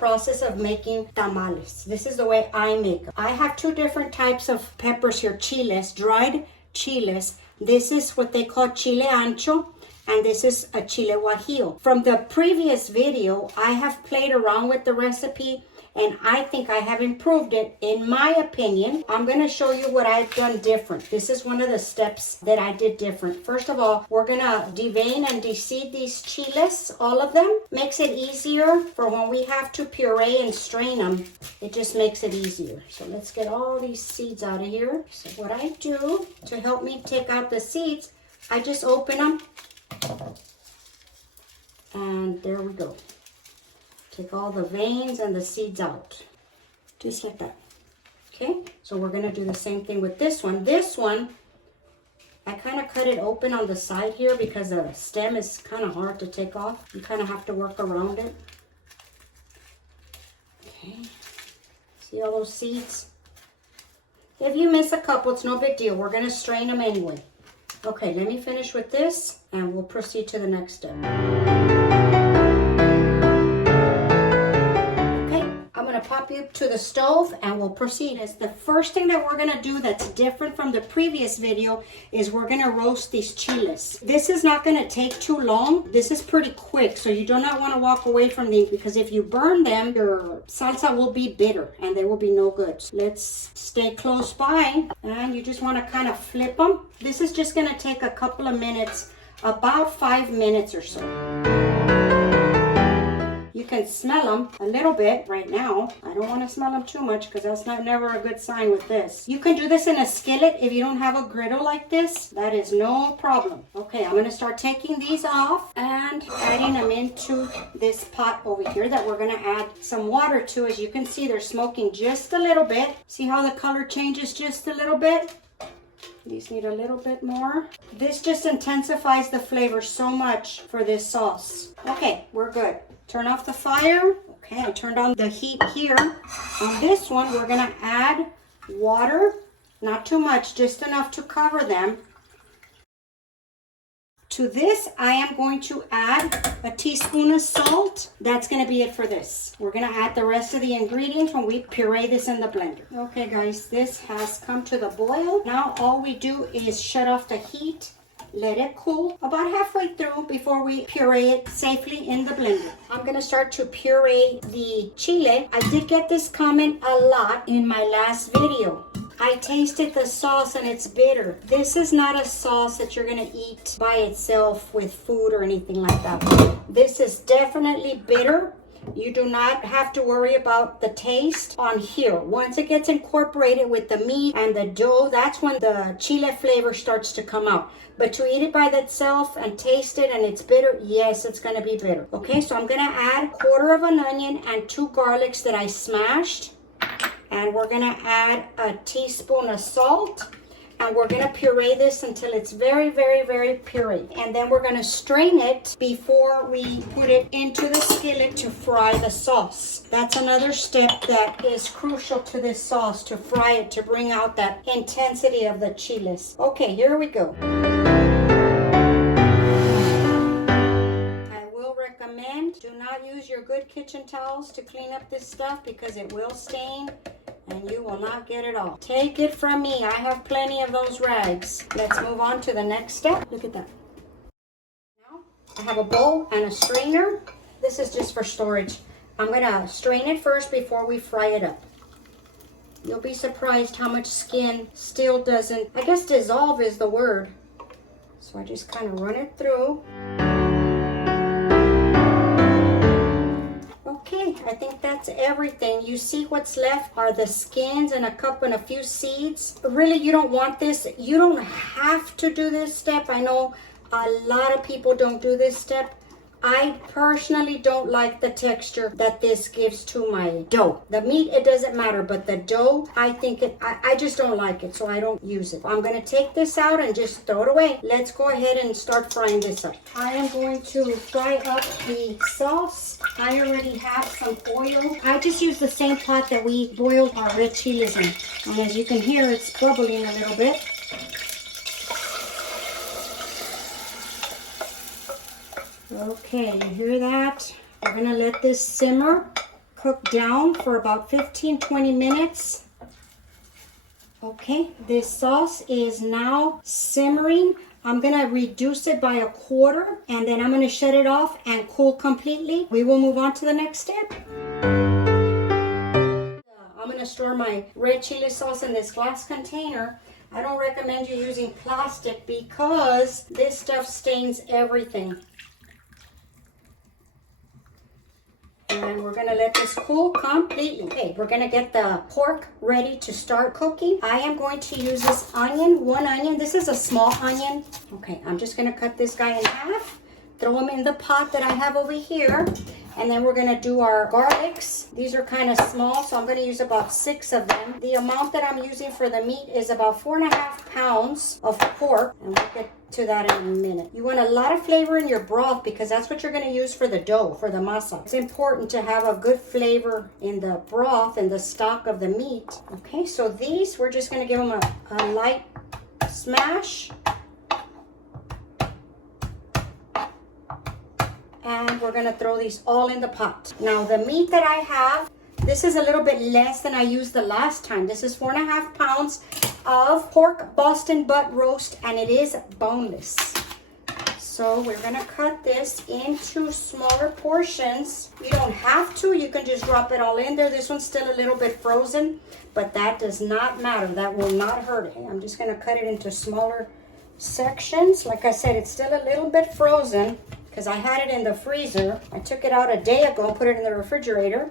process of making tamales. This is the way I make them. I have two different types of peppers here, chiles, dried chiles. This is what they call chile ancho, and this is a chile guajillo. From the previous video, I have played around with the recipe, and I think I have improved it. In my opinion, I'm going to show you what I've done different. This is one of the steps that I did different. First of all, we're going to devein and deseed these chiles, all of them. Makes it easier for when we have to puree and strain them. It just makes it easier. So let's get all these seeds out of here. So what I do to help me take out the seeds, I just open them. And there we go. Take all the veins and the seeds out. Just like that. Okay? So we're going to do the same thing with this one. This one, I kind of cut it open on the side here because the stem is kind of hard to take off. You kind of have to work around it. Okay. See all those seeds? If you miss a couple, it's no big deal. We're going to strain them anyway. Okay, let me finish with this and we'll proceed to the next step. Pop you to the stove and we'll proceed. As the first thing that we're going to do that's different from the previous video is we're going to roast these chiles. This is not going to take too long. This is pretty quick, so you do not want to walk away from these because if you burn them, your salsa will be bitter and they will be no good. So let's stay close by and you just want to kind of flip them. This is just going to take a couple of minutes, about 5 minutes or so. You can smell them a little bit right now. I don't want to smell them too much because that's never a good sign with this. You can do this in a skillet if you don't have a griddle like this. That is no problem. Okay, I'm going to start taking these off and adding them into this pot over here that we're going to add some water to. As you can see, they're smoking just a little bit. See how the color changes just a little bit? These need a little bit more. This just intensifies the flavor so much for this sauce. Okay, we're good. Turn off the fire. Okay, I turned on the heat here. On this one, we're going to add water. Not too much, just enough to cover them. To this, I am going to add a teaspoon of salt. That's going to be it for this. We're going to add the rest of the ingredients when we puree this in the blender. Okay, guys, this has come to the boil. Now, all we do is shut off the heat. Let it cool about halfway through before we puree it safely in the blender. I'm going to start to puree the chile. I did get this comment a lot in my last video. I tasted the sauce and it's bitter. This is not a sauce that you're going to eat by itself with food or anything like that. This is definitely bitter. You do not have to worry about the taste on here. Once it gets incorporated with the meat and the dough, that's when the chile flavor starts to come out. But to eat it by itself and taste it and it's bitter, yes, it's going to be bitter. Okay, so I'm going to add 1/4 of an onion and 2 garlics that I smashed. And we're going to add a teaspoon of salt. And we're going to puree this until it's very, very, very puree. And then we're going to strain it before we put it into the skillet to fry the sauce. That's another step that is crucial to this sauce, to fry it, to bring out that intensity of the chiles. Okay, here we go. I will recommend, do not use your good kitchen towels to clean up this stuff because it will stain. And you will not get it all. Take it from me. I have plenty of those rags. Let's move on to the next step. Look at that. Now, I have a bowl and a strainer. This is just for storage. I'm going to strain it first before we fry it up. You'll be surprised how much skin still doesn't, I guess dissolve is the word. So I just kind of run it through. Okay, I think that's everything. You see what's left are the skins and a cup and a few seeds. Really, you don't want this. You don't have to do this step. I know a lot of people don't do this step. I personally don't like the texture that this gives to my dough. The meat, it doesn't matter, but the dough, I think I just don't like it, so I don't use it. I'm going to take this out and just throw it away. Let's go ahead and start frying this up. I am going to fry up the sauce. I already have some oil. I just use the same pot that we boiled our red chiles in. And as you can hear, it's bubbling a little bit. Okay, you hear that? We're going to let this simmer cook down for about 15-20 minutes. Okay, this sauce is now simmering. I'm gonna reduce it by 1/4 and then I'm gonna shut it off and cool completely. We will move on to the next step. I'm gonna store my red chili sauce in this glass container. I don't recommend you using plastic because this stuff stains everything. And we're gonna let this cool completely. Okay, we're gonna get the pork ready to start cooking. I am going to use this onion, 1 onion. This is a small onion. Okay, I'm just gonna cut this guy in half, throw them in the pot that I have over here. And then we're gonna do our garlics. These are kind of small, so I'm gonna use about 6 of them. The amount that I'm using for the meat is about 4.5 pounds of pork. And we'll get to that in a minute. You want a lot of flavor in your broth because that's what you're gonna use for the dough, for the masa. It's important to have a good flavor in the broth and the stock of the meat. Okay, so these, we're just gonna give them a light smash. And we're gonna throw these all in the pot. Now the meat that I have, this is a little bit less than I used the last time. This is 4.5 pounds of pork Boston butt roast and it is boneless. So we're gonna cut this into smaller portions. You don't have to, you can just drop it all in there. This one's still a little bit frozen, but that does not matter. That will not hurt it. I'm just gonna cut it into smaller sections. Like I said, it's still a little bit frozen because I had it in the freezer. I took it out a day ago and put it in the refrigerator.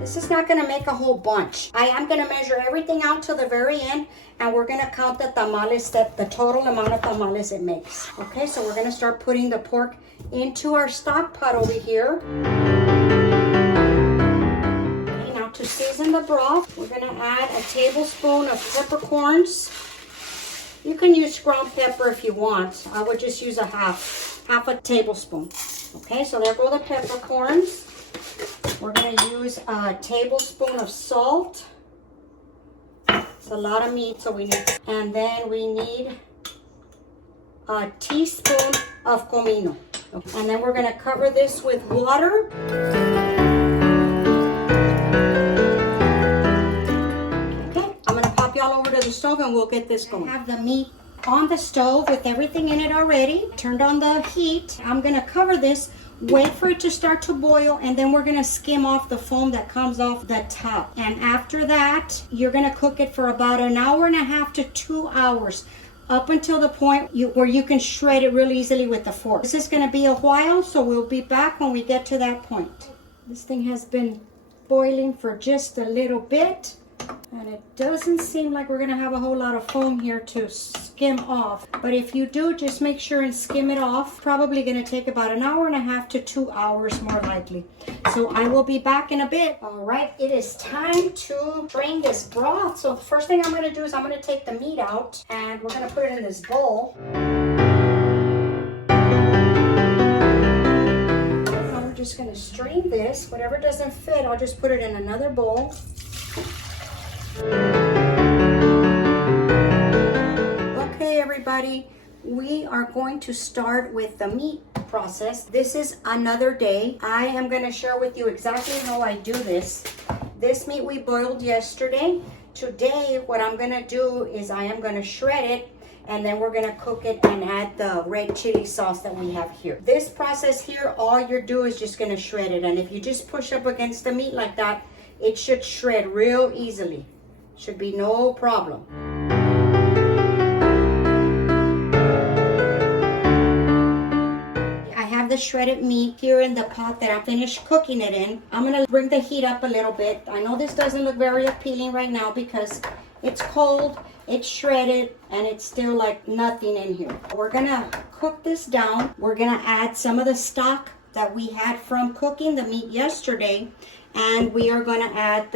This is not gonna make a whole bunch. I am gonna measure everything out to the very end and we're gonna count the tamales, the total amount of tamales it makes. Okay, so we're gonna start putting the pork into our stock pot over here. Okay, now to season the broth, we're gonna add a tablespoon of peppercorns. You can use ground pepper if you want. I would just use a half a tablespoon. Okay, so there go the peppercorns. We're gonna use a tablespoon of salt. It's a lot of meat, so we need, and then we need a teaspoon of comino. And then we're gonna cover this with water. Y'all over to the stove and we'll get this going. I have the meat on the stove with everything in it already. Turned on the heat. I'm gonna cover this, wait for it to start to boil, and then we're gonna skim off the foam that comes off the top. And after that, you're gonna cook it for about 1.5 to 2 hours, up until the point where you can shred it real easily with the fork. This is gonna be a while, so we'll be back when we get to that point. This thing has been boiling for just a little bit. And it doesn't seem like we're gonna have a whole lot of foam here to skim off. But if you do, just make sure and skim it off. Probably gonna take about 1.5 to 2 hours more likely. So I will be back in a bit. All right, it is time to drain this broth. So the first thing I'm gonna do is I'm gonna take the meat out and we're gonna put it in this bowl. Now we're just gonna strain this. Whatever doesn't fit, I'll just put it in another bowl. Okay, everybody, we are going to start with the meat process. This is another day. I am going to share with you exactly how I do this. This meat we boiled yesterday. Today, what I'm going to do is I am going to shred it and then we're going to cook it and add the red chili sauce that we have here. This process here, all you're doing is just going to shred it. And if you just push up against the meat like that, it should shred real easily. Should be no problem. I have the shredded meat here in the pot that I finished cooking it in. I'm gonna bring the heat up a little bit. I know this doesn't look very appealing right now because it's cold, it's shredded, and it's still like nothing in here. We're gonna cook this down. We're gonna add some of the stock that we had from cooking the meat yesterday, and we are gonna add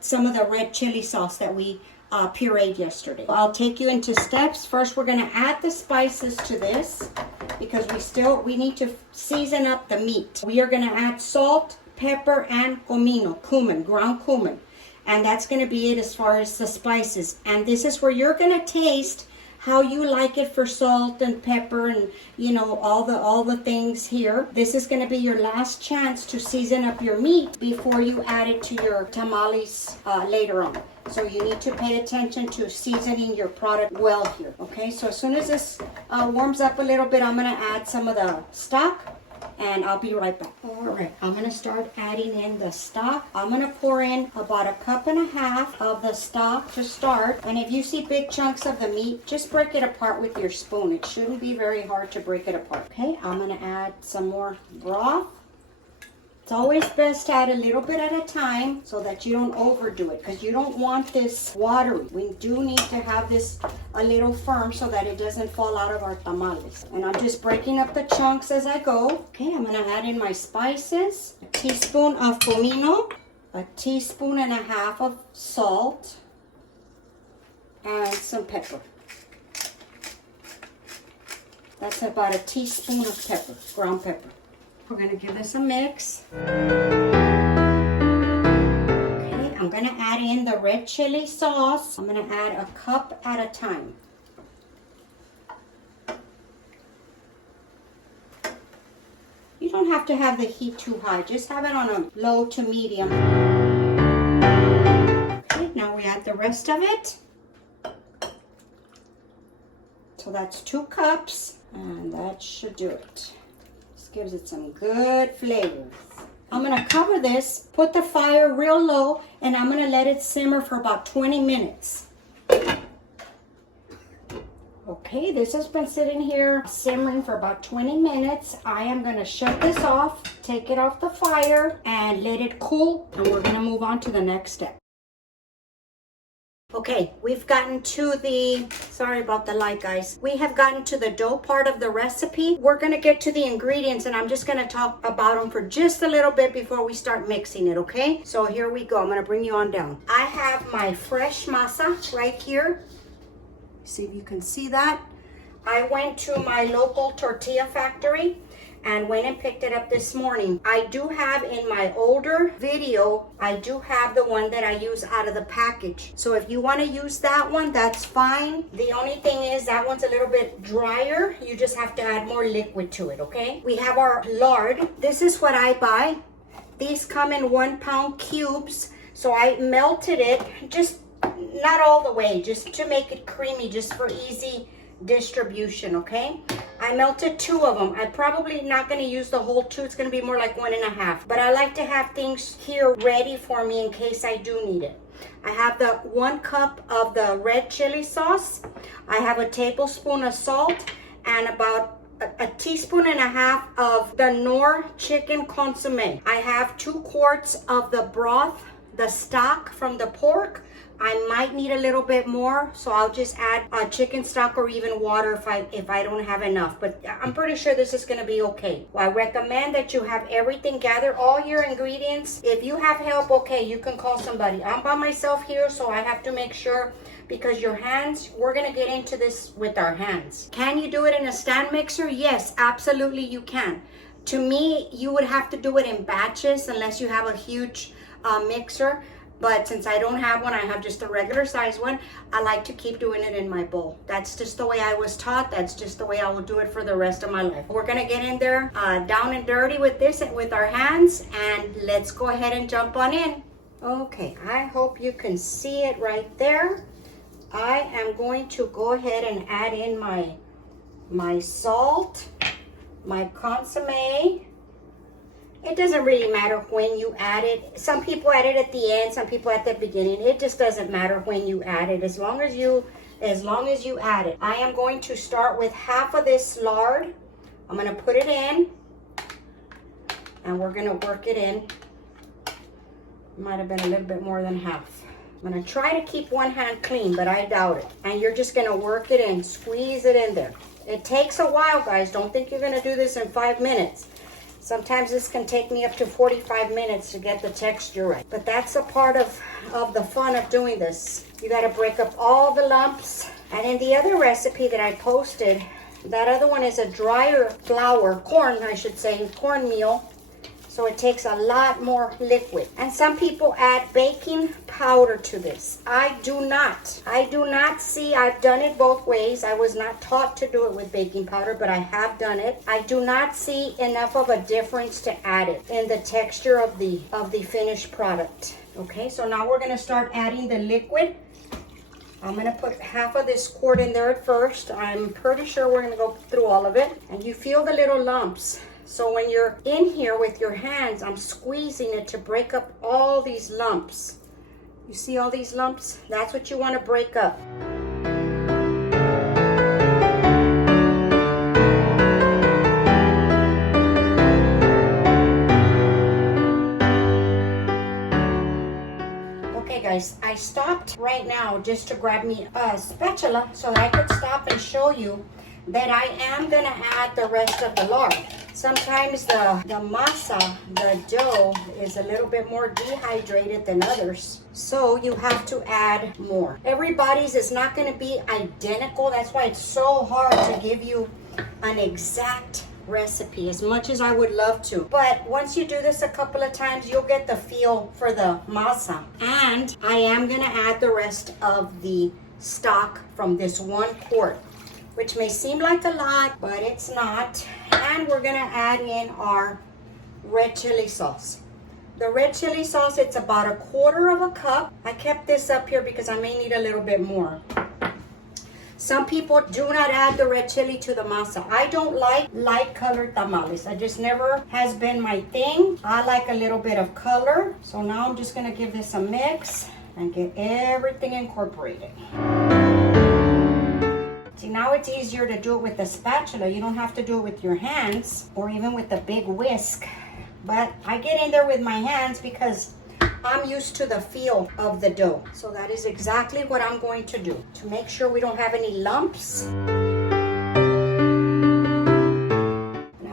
some of the red chili sauce that we pureed yesterday. I'll take you into steps. First, we're gonna add the spices to this because we need to season up the meat. We are gonna add salt, pepper, and cumin, ground cumin. And that's gonna be it as far as the spices. And this is where you're gonna taste how you like it for salt and pepper and, you know, all the things here. This is going to be your last chance to season up your meat before you add it to your tamales later on. So you need to pay attention to seasoning your product well here. Okay, so as soon as this warms up a little bit, I'm going to add some of the stock and I'll be right back. All right, I'm going to start adding in the stock. I'm going to pour in about 1.5 cups of the stock to start. And if you see big chunks of the meat, just break it apart with your spoon. It shouldn't be very hard to break it apart. Okay, I'm going to add some more broth. It's always best to add a little bit at a time so that you don't overdo it, because you don't want this watery. We do need to have this a little firm so that it doesn't fall out of our tamales. And I'm just breaking up the chunks as I go. Okay, I'm gonna add in my spices. A teaspoon of comino, 1.5 teaspoons of salt, and some pepper. That's about 1 teaspoon of pepper, ground pepper. We're going to give this a mix. Okay, I'm going to add in the red chili sauce. I'm going to add 1 cup at a time. You don't have to have the heat too high. Just have it on a low to medium. Okay, now we add the rest of it. So that's 2 cups, and that should do it. Gives it some good flavor. I'm going to cover this, put the fire real low, and I'm going to let it simmer for about 20 minutes. Okay, this has been sitting here simmering for about 20 minutes. I am going to shut this off, take it off the fire, and let it cool, and we're going to move on to the next step. Okay, we've gotten to the, sorry about the light guys. We have gotten to the dough part of the recipe. We're going to get to the ingredients and I'm just going to talk about them for just a little bit before we start mixing it, okay? So here we go. I'm going to bring you on down. I have my fresh masa right here. See if you can see that. I went to my local tortilla factory and went and picked it up this morning. I do have in my older video, I do have the one that I use out of the package. So if you want to use that one, that's fine. The only thing is that one's a little bit drier. You just have to add more liquid to it, okay? We have our lard. This is what I buy. These come in 1 pound cubes. So I melted it, just not all the way, just to make it creamy, just for easy distribution, okay? I melted 2 of them. I'm probably not going to use the whole 2. It's going to be more like 1.5. But I like to have things here ready for me in case I do need it. I have the 1 cup of the red chili sauce. I have a tablespoon of salt and about 1.5 teaspoons of the Knorr chicken consomme. I have 2 quarts of the broth, the stock from the pork. I might need a little bit more, so I'll just add chicken stock or even water if I don't have enough. But I'm pretty sure this is going to be okay. Well, I recommend that you have everything gathered, all your ingredients. If you have help, okay, you can call somebody. I'm by myself here, so I have to make sure, because your hands, we're going to get into this with our hands. Can you do it in a stand mixer? Yes, absolutely you can. To me, you would have to do it in batches unless you have a huge mixer. But since I don't have one, I have just a regular size one. I like to keep doing it in my bowl. That's just the way I was taught. That's just the way I will do it for the rest of my life. We're gonna get in there down and dirty with this and with our hands, and let's go ahead and jump on in. Okay, I hope you can see it right there. I am going to go ahead and add in my salt, my consomme. It doesn't really matter when you add it. Some people add it at the end, some people at the beginning. It just doesn't matter when you add it, as long as you add it. I am going to start with half of this lard. I'm going to put it in, and we're going to work it in. Might have been a little bit more than half. I'm going to try to keep one hand clean, but I doubt it. And you're just going to work it in, squeeze it in there. It takes a while, guys. Don't think you're going to do this in 5 minutes. Sometimes this can take me up to 45 minutes to get the texture right. But that's a part of the fun of doing this. You got to break up all the lumps. And in the other recipe that I posted, that other one is a drier flour, corn, I should say, cornmeal. So it takes a lot more liquid. And some people add baking powder to this. I do not. I do not see, I've done it both ways. I was not taught to do it with baking powder, but I have done it. I do not see enough of a difference to add it in the texture of the finished product. Okay, so now we're gonna start adding the liquid. I'm gonna put half of this quart in there at first. I'm pretty sure we're gonna go through all of it. And you feel the little lumps. So when you're in here with your hands, I'm squeezing it to break up all these lumps. You see all these lumps? That's what you wanna break up. Guys, I stopped right now just to grab me a spatula so that I could stop and show you that I am gonna add the rest of the lard. Sometimes the masa, the dough, is a little bit more dehydrated than others, so you have to add more. Everybody's is not gonna be identical. That's why it's so hard to give you an exact recipe, as much as I would love to. But once you do this a couple of times, you'll get the feel for the masa. And I am gonna add the rest of the stock from this 1 quart, which may seem like a lot, but it's not. And we're gonna add in our red chili sauce. The red chili sauce, it's about 1/4 cup. I kept this up here because I may need a little bit more. Some people do not add the red chili to the masa. I don't like light colored tamales. I just never has been my thing. I like a little bit of color. So now I'm just gonna give this a mix and get everything incorporated. See, now it's easier to do it with the spatula. You don't have to do it with your hands or even with the big whisk. But I get in there with my hands because I'm used to the feel of the dough. So that is exactly what I'm going to do to make sure we don't have any lumps.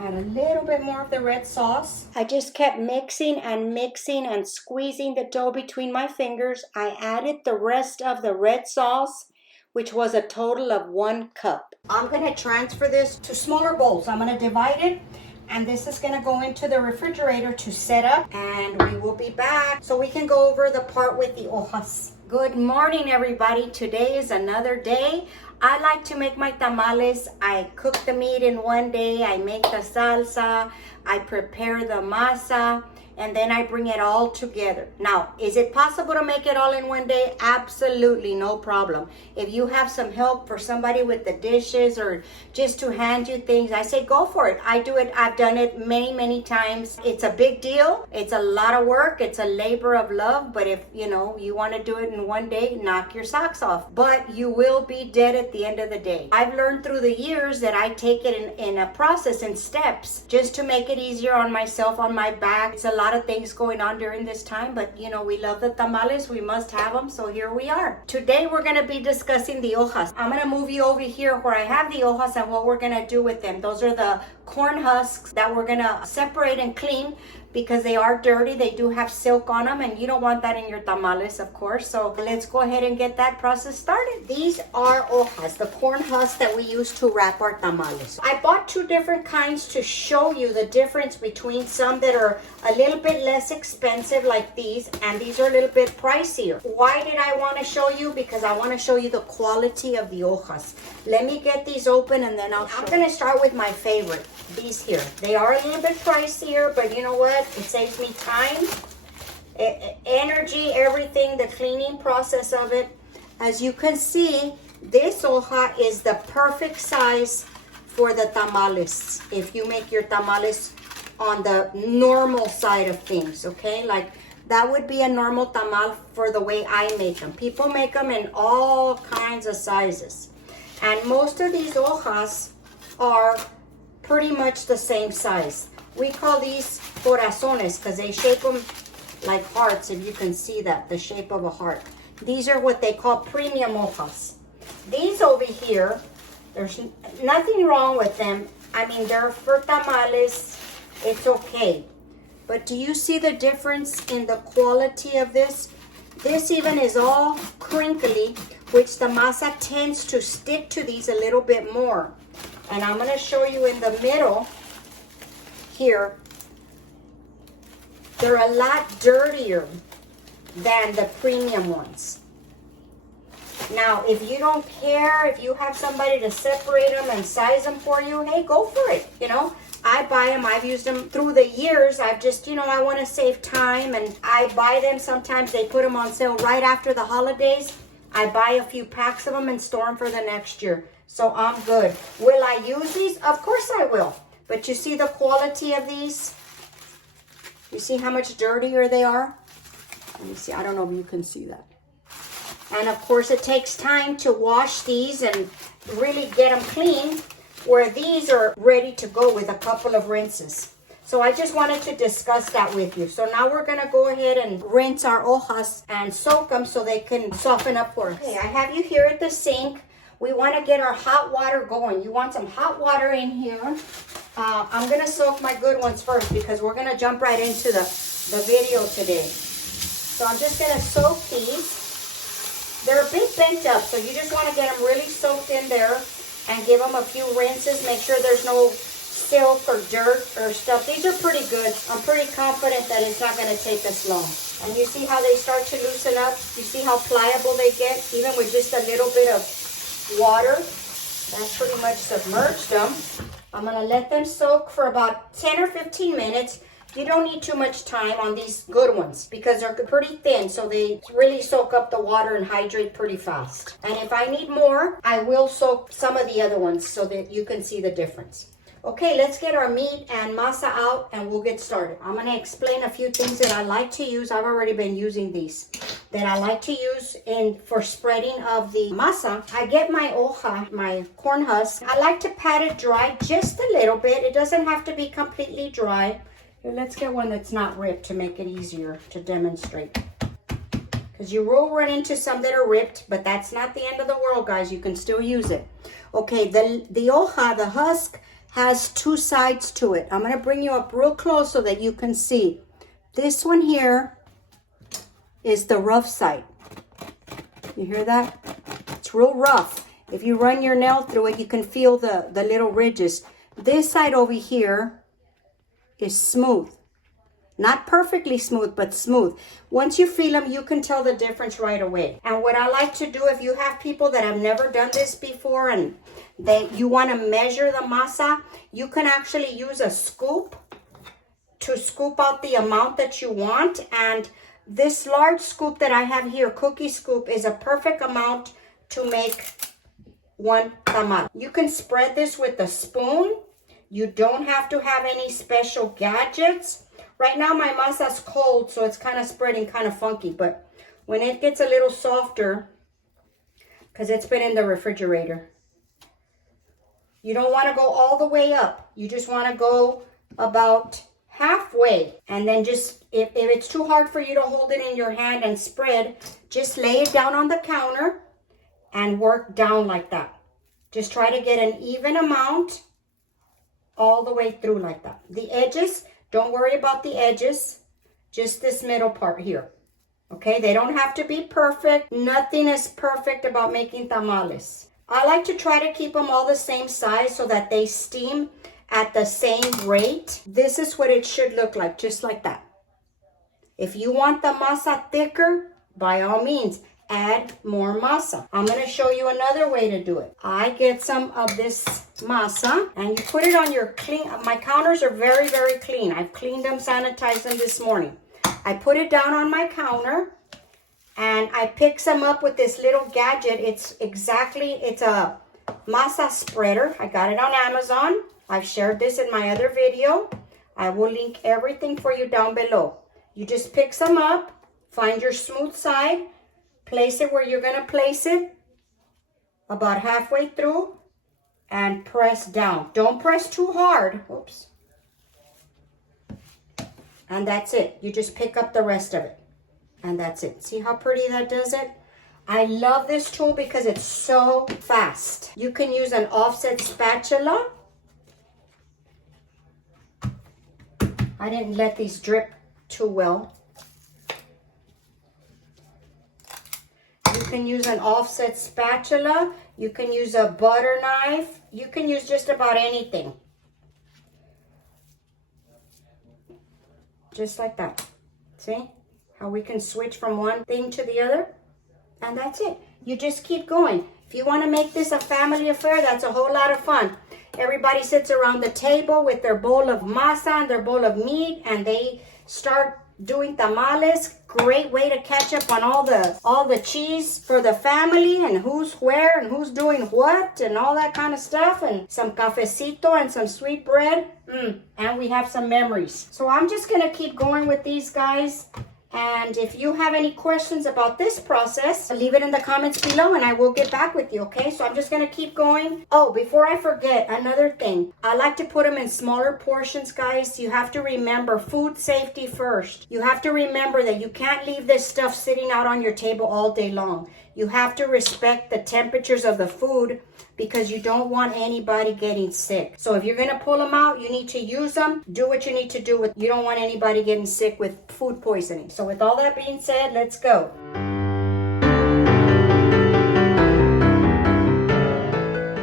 Add a little bit more of the red sauce. I just kept mixing and squeezing the dough between my fingers. I added the rest of the red sauce, which was a total of 1 cup. I'm gonna transfer this to smaller bowls. I'm gonna divide it. And this is gonna go into the refrigerator to set up, and we will be back so we can go over the part with the hojas. Good morning, everybody. Today is another day. I like to make my tamales. I cook the meat in one day. I make the salsa. I prepare the masa. And then I bring it all together. Now, is it possible to make it all in one day? Absolutely, no problem. If you have some help for somebody with the dishes or just to hand you things, I say go for it. I do it. I've done it many, many times. It's a big deal. It's a lot of work. It's a labor of love. But if, you want to do it in one day, knock your socks off. But you will be dead at the end of the day. I've learned through the years that I take it in a process, in steps, just to make it easier on myself, on my back. It's a lot of things going on during this time, but we love the tamales. We must have them, so here we are. Today we're going to be discussing the hojas. I'm going to move you over here where I have the hojas and what we're going to do with them. Those are the corn husks that we're going to separate and clean because they are dirty. They do have silk on them, and you don't want that in your tamales, of course. So let's go ahead and get that process started. These are hojas, the corn husks that we use to wrap our tamales. I bought 2 different kinds to show you the difference between some that are a little bit less expensive like these, and these are a little bit pricier. Why did I want to show you? Because I want to show you the quality of the hojas. Let me get these open and then I'm going to start with my favorite, these here. They are a little bit pricier, but you know what? It saves me time, energy, everything, the cleaning process of it. As you can see, this hoja is the perfect size for the tamales. If you make your tamales on the normal side of things, okay? Like that would be a normal tamal for the way I make them. People make them in all kinds of sizes. And most of these hojas are pretty much the same size. We call these corazones because they shape them like hearts, if you can see that, the shape of a heart. These are what they call premium hojas. These over here, there's nothing wrong with them. I mean, they're for tamales. It's okay. But do you see the difference in the quality of this? This even is all crinkly, which the masa tends to stick to these a little bit more. And I'm going to show you in the middle here. they're a lot dirtier than the premium ones. Now, if you don't care, if you have somebody to separate them and size them for you, hey, go for it. You know, I buy them. I've used them through the years. I've just, you know, I want to save time, and I buy them. Sometimes they put them on sale right after the holidays. I buy a few packs of them and store them for the next year. So I'm good. Will I use these? Of course I will. But you see the quality of these? You see how much dirtier they are? Let me see. I don't know if you can see that. And of course it takes time to wash these and really get them clean, where these are ready to go with a couple of rinses. So I just wanted to discuss that with you. So now we're going to go ahead and rinse our hojas and soak them so they can soften up for us. Okay, I have you here at the sink. We want to get our hot water going. You want some hot water in here. I'm going to soak my good ones first because we're going to jump right into the video today. So I'm just going to soak these. They're a bit bent up, so you just want to get them really soaked in there and give them a few rinses. Make sure there's no silk or dirt or stuff. These are pretty good. I'm pretty confident that it's not going to take us long. And you see how they start to loosen up? You see how pliable they get, even with just a little bit of water? That's pretty much submerged them. I'm going to let them soak for about 10 or 15 minutes. You don't need too much time on these good ones because they're pretty thin, so they really soak up the water and hydrate pretty fast. And if I need more, I will soak some of the other ones so that you can see the difference. Okay, let's get our meat and masa out and we'll get started. I'm going to explain a few things that I like to use. I've already been using these that I like to use for spreading of the masa. I get my hoja, my corn husk. I like to pat it dry just a little bit. It doesn't have to be completely dry. Let's get one that's not ripped to make it easier to demonstrate. Because you will run into some that are ripped, but that's not the end of the world, guys. You can still use it. Okay, the hoja, the husk, has two sides to it. I'm going to bring you up real close so that you can see. This one here is the rough side. You hear that? It's real rough. If you run your nail through it, you can feel the little ridges. This side over here is smooth. Not perfectly smooth, but smooth. Once you feel them, you can tell the difference right away. And what I like to do, if you have people that have never done this before and you want to measure the masa, you can actually use a scoop to scoop out the amount that you want. And this large scoop that I have here, cookie scoop, is a perfect amount to make one tamal. You can spread this with a spoon. You don't have to have any special gadgets. Right now my masa's cold, so it's kind of spreading kind of funky. But when it gets a little softer, because it's been in the refrigerator, you don't want to go all the way up. You just want to go about halfway. And then just, if it's too hard for you to hold it in your hand and spread, just lay it down on the counter and work down like that. Just try to get an even amount all the way through like that. The edges, don't worry about the edges, just this middle part here. Okay, they don't have to be perfect. Nothing is perfect about making tamales. I like to try to keep them all the same size so that they steam at the same rate. This is what it should look like, just like that. If you want the masa thicker, by all means, add more masa. I'm going to show you another way to do it. I get some of this masa and you put it on your my counters are very, very clean. I've cleaned them, sanitized them this morning. I put it down on my counter and I pick some up with this little gadget. It's a masa spreader. I got it on Amazon. I've shared this in my other video. I will link everything for you down below. You just pick some up, find your smooth side, place it where you're going to place it, about halfway through, and press down. Don't press too hard. Oops. And that's it. You just pick up the rest of it. And that's it. See how pretty that does it? I love this tool because it's so fast. You can use an offset spatula. I didn't let these drip too well. You can use an offset spatula. You can use a butter knife. You can use just about anything. Just like that. See how we can switch from one thing to the other? And that's it. You just keep going. If you want to make this a family affair, that's a whole lot of fun. Everybody sits around the table with their bowl of masa and their bowl of meat, and they start doing tamales. Great way to catch up on all the cheese for the family, and who's where and who's doing what and all that kind of stuff, and some cafecito and some sweet bread. And we have some memories. So I'm just gonna keep going with these guys. And if you have any questions about this process, leave it in the comments below and I will get back with you, okay? So I'm just going to keep going. Oh, before I forget, another thing. I like to put them in smaller portions, guys. You have to remember food safety first. You have to remember that you can't leave this stuff sitting out on your table all day long. You have to respect the temperatures of the food because you don't want anybody getting sick. So if you're gonna pull them out, you need to use them. Do what you need to do. You don't want anybody getting sick with food poisoning. So with all that being said, let's go.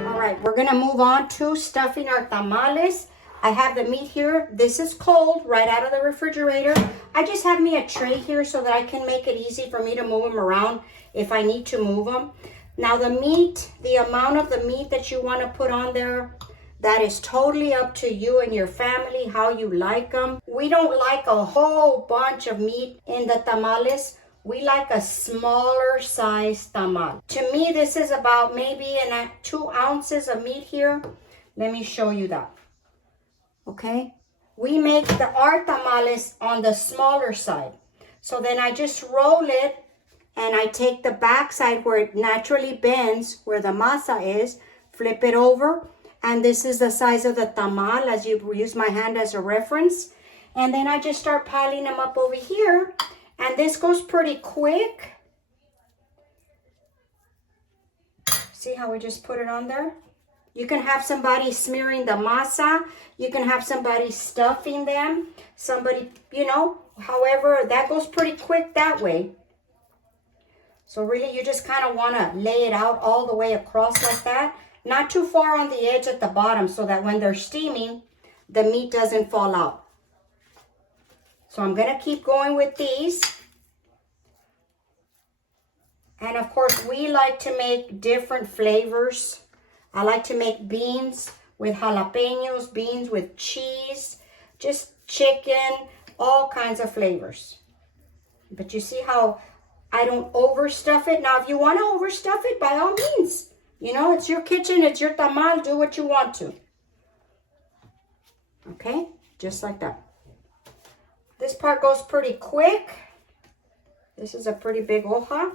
All right, we're gonna move on to stuffing our tamales. I have the meat here. This is cold, right out of the refrigerator. I just have me a tray here so that I can make it easy for me to move them around if I need to move them. Now the meat, the amount of the meat that you want to put on there, that is totally up to you and your family, how you like them. We don't like a whole bunch of meat in the tamales. We like a smaller size tamal. To me, this is about maybe 2 ounces of meat here. Let me show you that. Okay? We make our tamales on the smaller side. So then I just roll it and I take the back side where it naturally bends, where the masa is, flip it over, and this is the size of the tamal as you use my hand as a reference. And then I just start piling them up over here, and this goes pretty quick. See how we just put it on there? You can have somebody smearing the masa, you can have somebody stuffing them, somebody, however, that goes pretty quick that way. So really, you just kind of want to lay it out all the way across like that. Not too far on the edge at the bottom so that when they're steaming, the meat doesn't fall out. So I'm going to keep going with these. And of course, we like to make different flavors. I like to make beans with jalapenos, beans with cheese, just chicken, all kinds of flavors. But you see how I don't overstuff it. Now, if you want to overstuff it, by all means. It's your kitchen, it's your tamal, do what you want to. Okay, just like that. This part goes pretty quick. This is a pretty big hoja.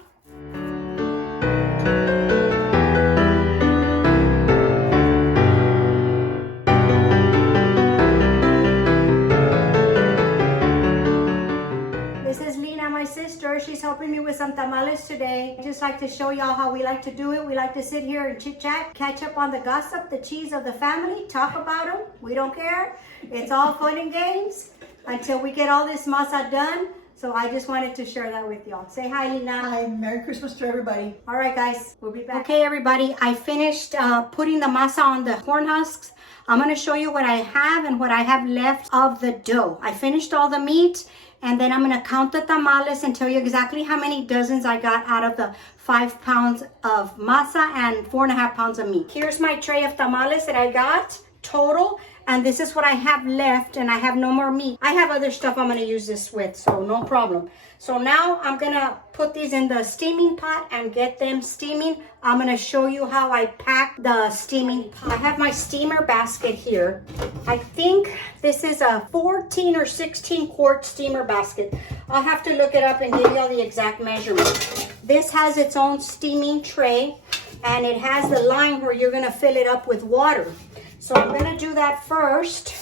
This is Lina, my sister. She's helping me with some tamales today. I just like to show y'all how we like to do it. We like to sit here and chit chat, catch up on the gossip, the cheese of the family, talk about them. We don't care. It's all fun and games until we get all this masa done. So I just wanted to share that with y'all. Say hi, Lina. Hi, Merry Christmas to everybody. All right, guys, we'll be back. Okay, everybody, I finished putting the masa on the corn husks. I'm going to show you what I have and what I have left of the dough. I finished all the meat, and then I'm going to count the tamales and tell you exactly how many dozens I got out of the 5 pounds of masa and 4.5 pounds of meat. Here's my tray of tamales that I got total. And this is what I have left, and I have no more meat. I have other stuff I'm going to use this with, so no problem. So now I'm going to put these in the steaming pot and get them steaming. I'm going to show you how I pack the steaming pot. I have my steamer basket here. I think this is a 14 or 16 quart steamer basket. I'll have to look it up and give you all the exact measurement. This has its own steaming tray, and it has the line where you're going to fill it up with water. So I'm going to do that first,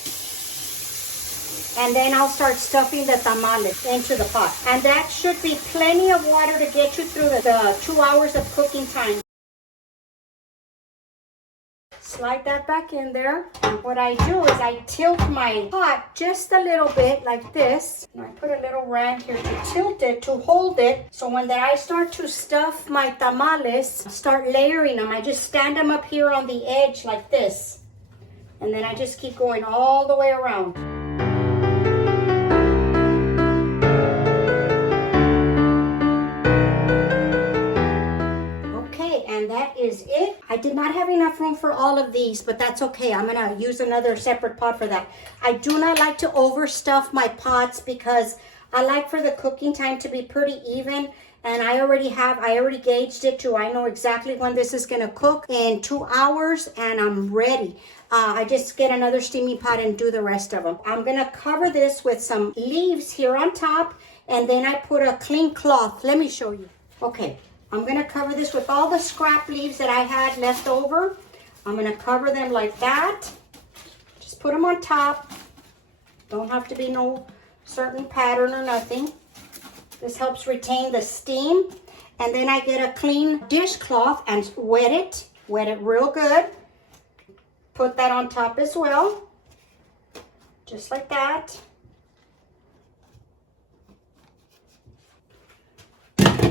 and then I'll start stuffing the tamales into the pot. And that should be plenty of water to get you through the 2 hours of cooking time. Slide that back in there. And what I do is I tilt my pot just a little bit like this. And I put a little rag here to tilt it, to hold it. So when I start to stuff my tamales, start layering them, I just stand them up here on the edge like this. And then I just keep going all the way around. did not have enough room for all of these, but that's okay. I'm gonna use another separate pot for that. I do not like to overstuff my pots because I like for the cooking time to be pretty even. And I already gauged it to, I know exactly when this is gonna cook in 2 hours, and I'm ready. I just get another steaming pot and do the rest of them. I'm gonna cover this with some leaves here on top, and then I put a clean cloth. Let me show you. Okay, I'm gonna cover this with all the scrap leaves that I had left over. I'm gonna cover them like that. Just put them on top. Don't have to be no certain pattern or nothing. This helps retain the steam. And then I get a clean dishcloth and wet it real good. Put that on top as well, just like that.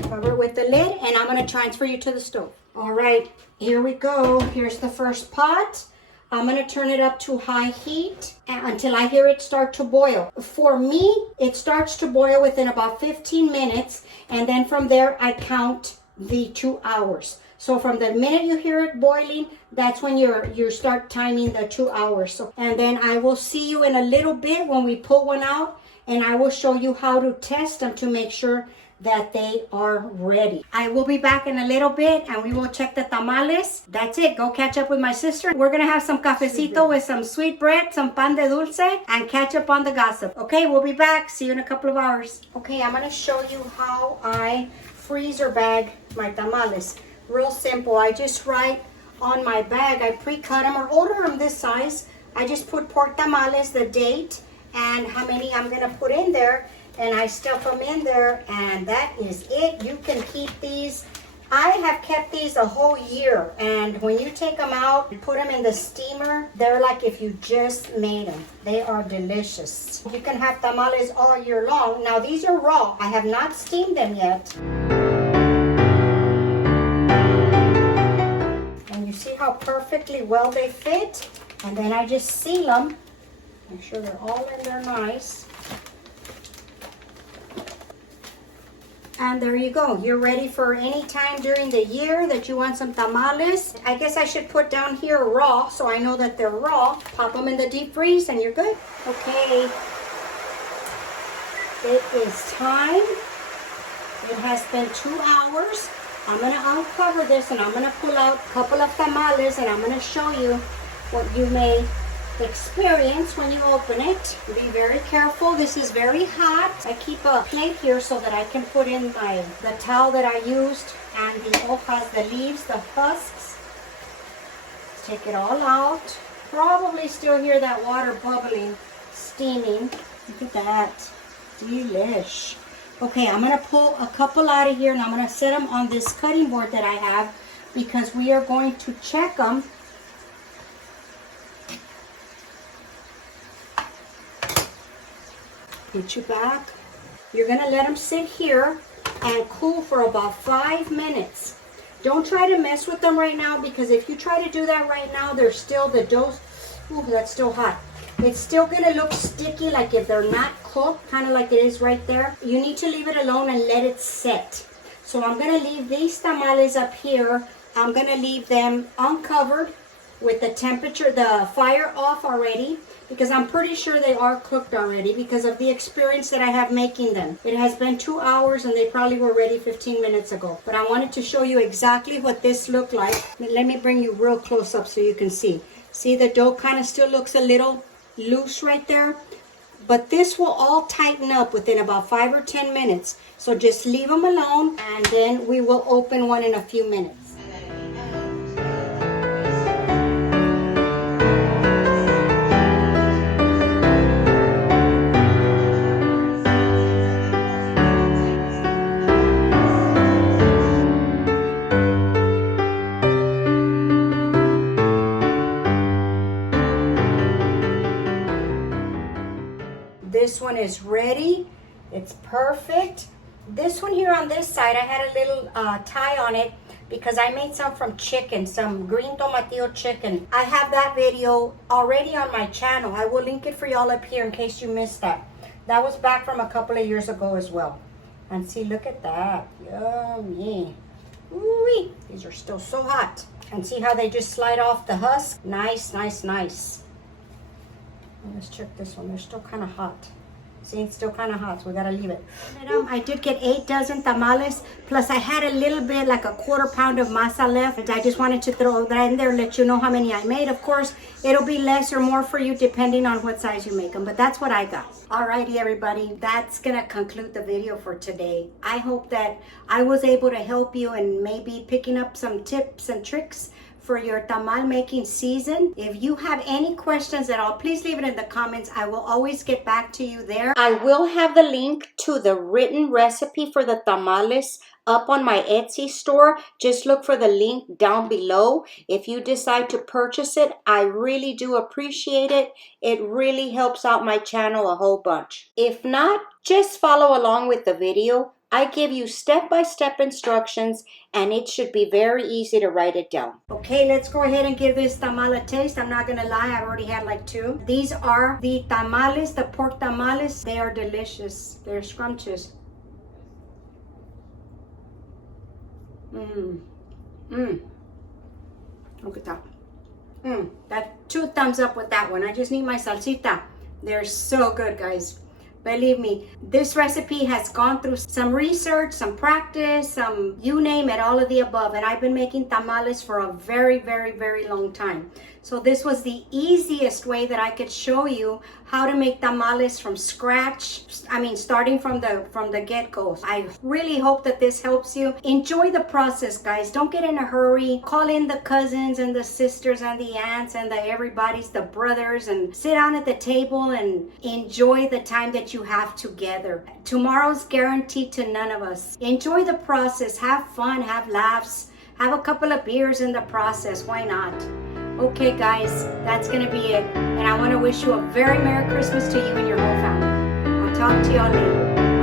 Cover it with the lid, and I'm gonna transfer you to the stove. All right, here we go. Here's the first pot. I'm gonna turn it up to high heat until I hear it start to boil. For me, it starts to boil within about 15 minutes, and then from there I count the 2 hours. So from the minute you hear it boiling, that's when you start timing the 2 hours. So, and then I will see you in a little bit when we pull one out, and I will show you how to test them to make sure that they are ready. I will be back in a little bit, and we will check the tamales. That's it. Go catch up with my sister. We're gonna have some cafecito with some sweet bread, some pan de dulce, and catch up on the gossip. Okay, we'll be back. See you in a couple of hours. Okay, I'm gonna show you how I freezer bag my tamales. Real simple. I just write on my bag, I pre-cut them or order them this size. I just put pork tamales, the date, and how many I'm gonna put in there, and I stuff them in there, and that is it. You can keep these. I have kept these a whole year, and when you take them out and put them in the steamer, they're like if you just made them. They are delicious. You can have tamales all year long. Now these are raw. I have not steamed them yet. See how perfectly well they fit, and then I just seal them. Make sure they're all in there nice. And there you go. You're ready for any time during the year that you want some tamales. I guess I should put down here raw so I know that they're raw. Pop them in the deep freeze and you're good. Okay. It is time. It has been 2 hours. I'm going to uncover this, and I'm going to pull out a couple of tamales, and I'm going to show you what you may experience when you open it. Be very careful. This is very hot. I keep a plate here so that I can put in the towel that I used, and the hojas, the leaves, the husks. Take it all out. Probably still hear that water bubbling, steaming. Look at that. Delish. Okay, I'm going to pull a couple out of here, and I'm going to set them on this cutting board that I have because we are going to check them. Put you back. You're going to let them sit here and cool for about 5 minutes. Don't try to mess with them right now, because if you try to do that right now, they're still, the dough, ooh, that's still hot. It's still going to look sticky, like if they're not cooked, kind of like it is right there. You need to leave it alone and let it set. So I'm going to leave these tamales up here. I'm going to leave them uncovered with the temperature, the fire off already, because I'm pretty sure they are cooked already because of the experience that I have making them. It has been 2 hours, and they probably were ready 15 minutes ago. But I wanted to show you exactly what this looked like. Let me bring you real close up so you can see. See, the dough kind of still looks a little loose right there, but this will all tighten up within about 5 or 10 minutes. So just leave them alone, and then we will open one in a few minutes. This one is ready. It's perfect. This one here on this side, I had a little tie on it because I made some from chicken, some green tomatillo chicken. I have that video already on my channel. I will link it for y'all up here in case you missed that. That was back from a couple of years ago as well. And see, look at that. Yummy. Ooh-wee. These are still so hot. And see how they just slide off the husk? Nice, nice, nice. Let's check this one. They're still kind of hot. See, it's still kind of hot, so we gotta leave it. I did get 8 dozen tamales, plus I had a little bit, like a 1/4 pound of masa left. And I just wanted to throw that in there, let you know how many I made. Of course, it'll be less or more for you depending on what size you make them, but that's what I got. Alrighty, everybody, that's gonna conclude the video for today. I hope that I was able to help you and maybe picking up some tips and tricks for your tamal making season. If you have any questions at all, please leave it in the comments. I will always get back to you there. I will have the link to the written recipe for the tamales up on my Etsy store. Just look for the link down below. If you decide to purchase it, I really do appreciate it. It really helps out my channel a whole bunch. If not, just follow along with the video. I give you step-by-step instructions, and it should be very easy to write it down. Okay, let's go ahead and give this tamal a taste. I'm not gonna lie, I've already had like 2. These are the tamales, the pork tamales. They are delicious. They're scrumptious. Look at that. That 2 thumbs up with that one. I just need my salsita. They're so good, guys. Believe me, this recipe has gone through some research, some practice, some you name it, all of the above. And I've been making tamales for a very, very, very long time. So this was the easiest way that I could show you how to make tamales from scratch. I mean, starting from the get-go. I really hope that this helps you. Enjoy the process, guys. Don't get in a hurry. Call in the cousins and the sisters and the aunts and the brothers, and sit down at the table and enjoy the time that you have together. Tomorrow's guaranteed to none of us. Enjoy the process. Have fun. Have laughs. Have a couple of beers in the process. Why not? Okay, guys, that's gonna be it. And I want to wish you a very Merry Christmas to you and your whole family. I'll talk to y'all later.